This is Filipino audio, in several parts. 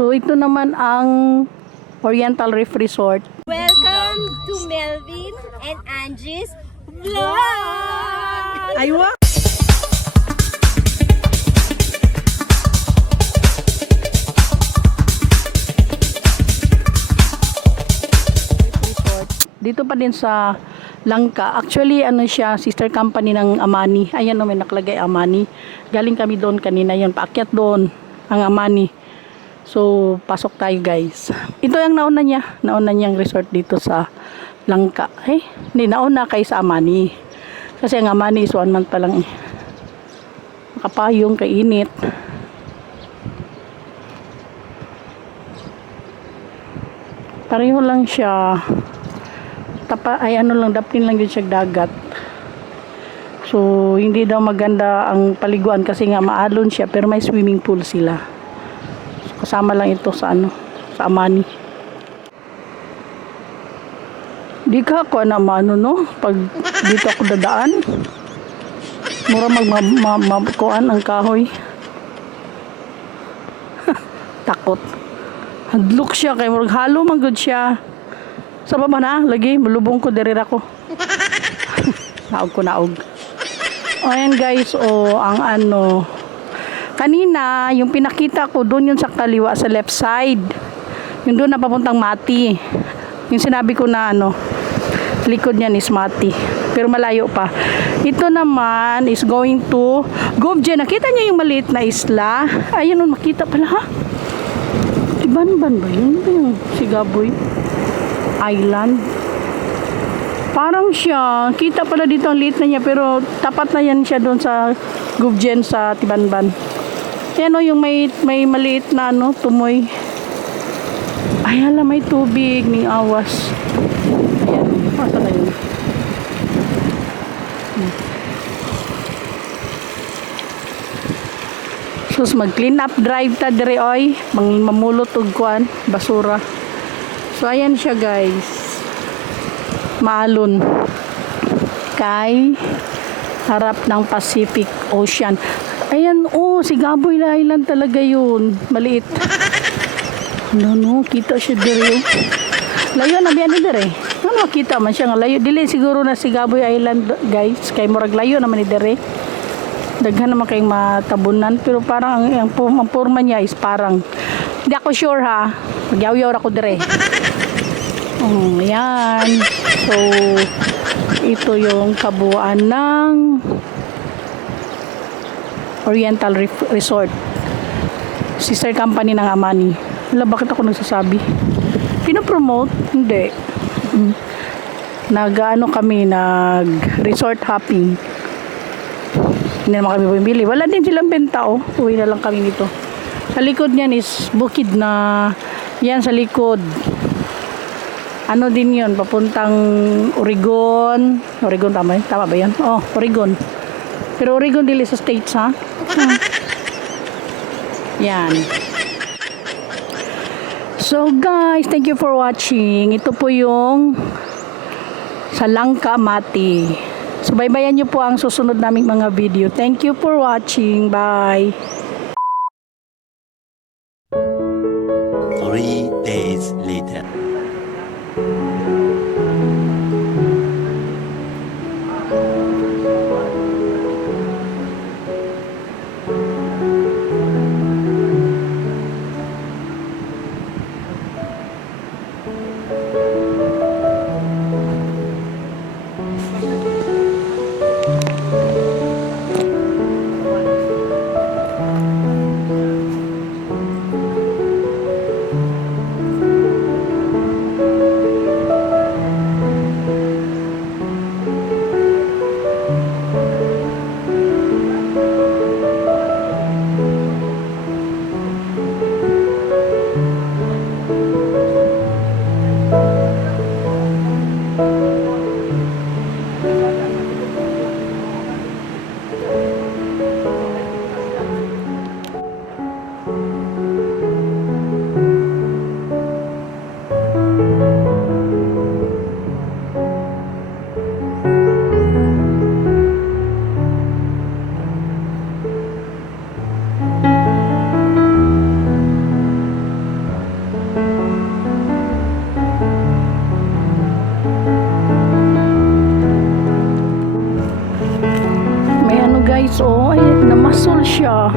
So ito naman ang Oriental Reef Resort. Welcome to Melvin and Angie's vlog! Aywa! Dito pa din sa Langka. Actually, ano siya, sister company ng Amani. Ayan, no, may nakalagay Amani. Galing kami doon kanina yun. Paakyat doon ang Amani. So, pasok tayo guys. Ito yung nauna niya. Nauna niyang resort dito sa Langka. Hindi, nauna kay sa Amani. Kasi ang Amani is 1 month pa lang. Makapayong, kainit. Pareho lang siya. Ano lang, dapin lang yun siya dagat. So, hindi daw maganda ang paliguan kasi nga maalon siya, pero may swimming pool sila. So, kasama lang ito sa sa Amani. Di ka ako na no? Pag dito ako dadaan, mura magkuan ang kahoy. Takot. Hadlok siya, kay murag halo man gud siya. Sa baba na, lagi, malubong ko, dirir ako. Naog ko, naog. O, ayan guys, ang kanina, yung pinakita ko, doon yun sa kaliwa, sa left side. Yung doon na papuntang Mati. Yung sinabi ko na, likod niyan is Mati. Pero malayo pa. Ito naman is going to Govje. Nakita niyo yung maliit na isla? Ayun, makita pala, ha? Iban-ban ba yun? Ano ba yung Sigaboy Island? Parang siya, kita pala dito ang liit na niya, pero tapat na yan siya doon sa Gubjen sa Tibanban. Yan yung may maliit na tumoy. Ay hala, may tubig ning awas. Ayan, pasa na yun. Sus, mag clean up drive ta dire oy, mamulot og kuan, basura. So, ayan siya guys. Maalon. Kay harap ng Pacific Ocean. Ayan, Sigaboy Island talaga yun. Maliit. No, kita siya dire. Layo na biyan dire. Ano makita man siya nga layo. Dili siguro na Sigaboy Island guys. Kay murag layo naman ni dire. Daghan naman kayong matabunan. Pero parang ang forma niya is parang, hindi ako sure ha. Magyaw-yaw ako dire. Ayan. So, ito yung kabuuan ng Oriental Resort. Sister company ng Amani. Wala, bakit ako nagsasabi? Pinopromote? Hindi. Kami, nag-resort hopping. Hindi naman kami bumili. Wala din silang benta, Uwi na lang kami nito. Sa likod niyan is bukid na, yan sa likod. Ano din yun, papuntang Oregon. Oregon, tama yun? Tama ba yan? Oregon. Pero Oregon dili sa States, ha? Yan. So guys, thank you for watching. Ito po yung sa Langka, Mati. So baybayan nyo po ang susunod naming mga video. Thank you for watching. Bye! 3 days later. ball siya.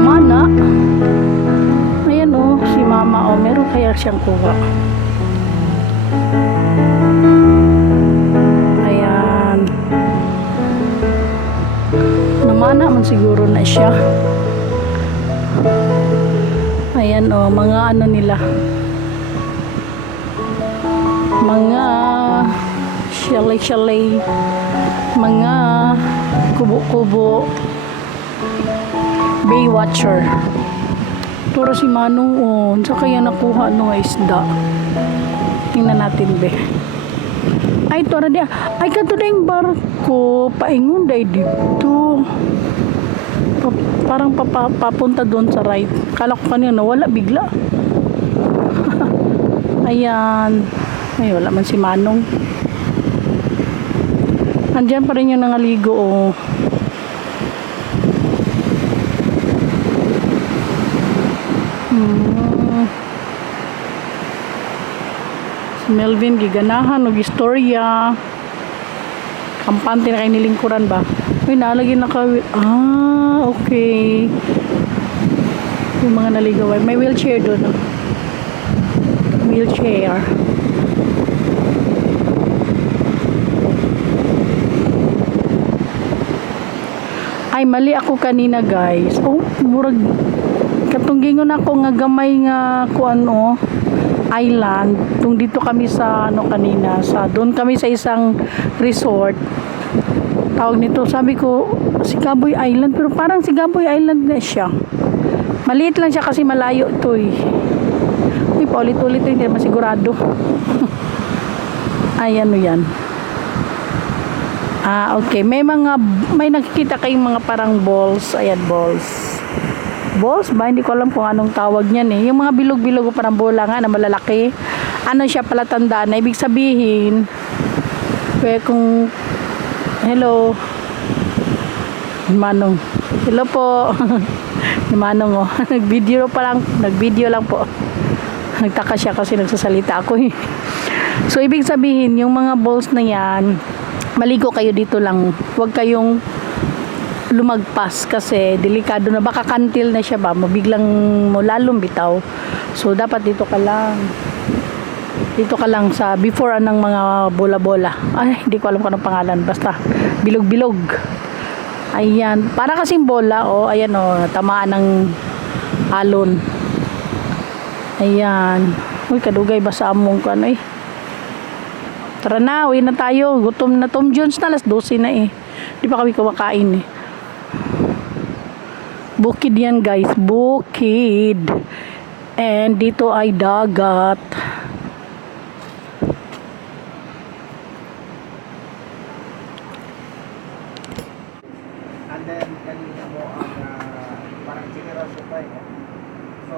Mana. Ayan o, si mama o. Meron kaya siyang kuha. Ayan. Namana man siguro na siya. Ayan o, mga ano nila. Mga shalay-shalay. Mga kubo-kubo. Baywatcher. Turo si Manong on. Sa kaya nakuha nung isda. Tingnan natin be. Ay, tara dia. Ay, kato na yung barko. Paingon day dito. Parang papunta doon sa right. Kala ko kanina wala bigla. Ayan. Ay, wala man si Manong. Andyan pa rin yung nangaligo oh. Si Melvin giganahan og istorya. Kampante na kay nilingkuran ba? Uy, nalagyan na ka. Ah, okay. Yung mga naligaw. May wheelchair doon. Oh. Wheelchair. Ay, mali ako kanina guys. Oh, murag katunggingon ako nga gamay nga kuan oh, island. Tung dito kami sa ano kanina, sa doon kami sa isang resort. Tawag nito, sabi ko Sigaboy Island, pero parang Sigaboy Island na siya. Maliit lang siya kasi malayo ito eh. Uy, paulit-ulit hindi naman sigurado. Ay, ano yan. Ah, okay. May nakikita kayong mga parang balls. Ayan, balls. Balls ba? Hindi ko alam kung anong tawag niyan eh. Yung mga bilog-bilog parang bola nga na malalaki. Ano siya pala tandaan na ibig sabihin, kung hello Manong. Hello po. Manong oh. Nag-video lang po. Nagtaka siya kasi nagsasalita ako eh. So ibig sabihin, yung mga balls na yan, maligo kayo dito lang. Huwag kayong lumagpas kasi delikado na. Baka kantil na siya ba. Mabiglang mo lalong bitaw. So dapat dito ka lang. Dito ka lang sa before anang mga bola-bola. Ay, hindi ko alam kung anong pangalan. Basta bilog-bilog. Ayan. Para kasing bola. Oh, ayan oh. Tamaan ng alon. Ayan. Uy, kadugay ba sa among ko ano eh. Tara na, uwi na tayo. Gutom na Tom Jones na, alas 12 na eh. Di pa kami kumakain eh. Bukid yan guys, bukid. And dito ay dagat. And then kanina mo ang parang general supply mo. So,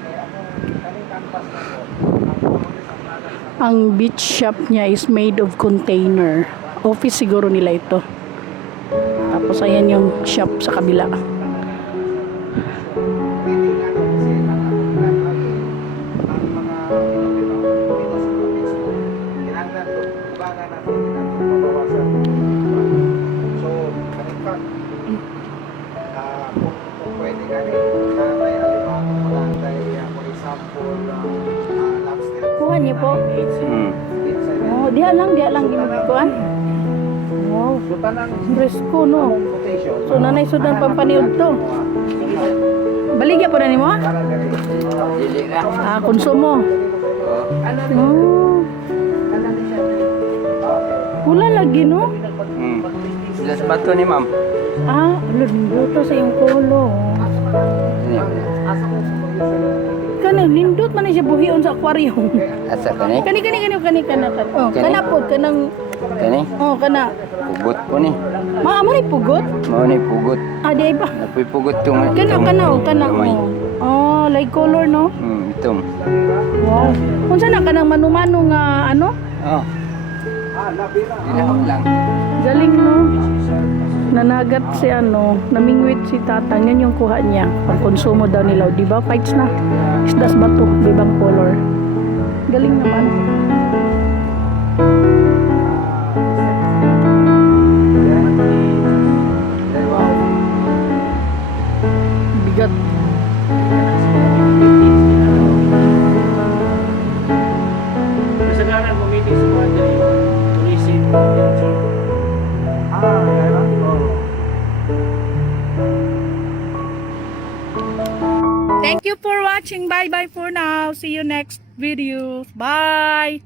kaya ako, kaning canvas na po, Ang beach shop niya is made of container. Office siguro nila ito. Tapos ayan yung shop sa kabila. Kuha niyo po. Oh, diha lang ginagawan. Wow, presko no. So nanay sudan pampaniud to. Baligya po na nimo? Ah, konsumo. Oh. Wala lagi no? Jelas bato ni ma'am. Ah, luto sa yung kulo. Kani lindot man siya buhion sa aquarium. Asa ka ni? Kani kana. Oh, kana pod kanang Kani? oh kana. Pugot po ni. Amo ni pugot? Mao ni pugot. Ah, di ba? Napoy pugot tong. Kana. Gamay. Oh, light color no? Itom. Wow. Unsa na kanang manu-manu nga ano? Oh. Ilahok lang. Galing no. Nanagat si ano, namingwit si tatang, yan yung kuha niya. Pagkonsumo daw nila, di ba? Fights na. Isdas bato, ibang color. Galing naman. pwede sa mga dali. Tourism adventure. Meron? Oo. Thank you for watching. Bye bye for now. See you next video. Bye.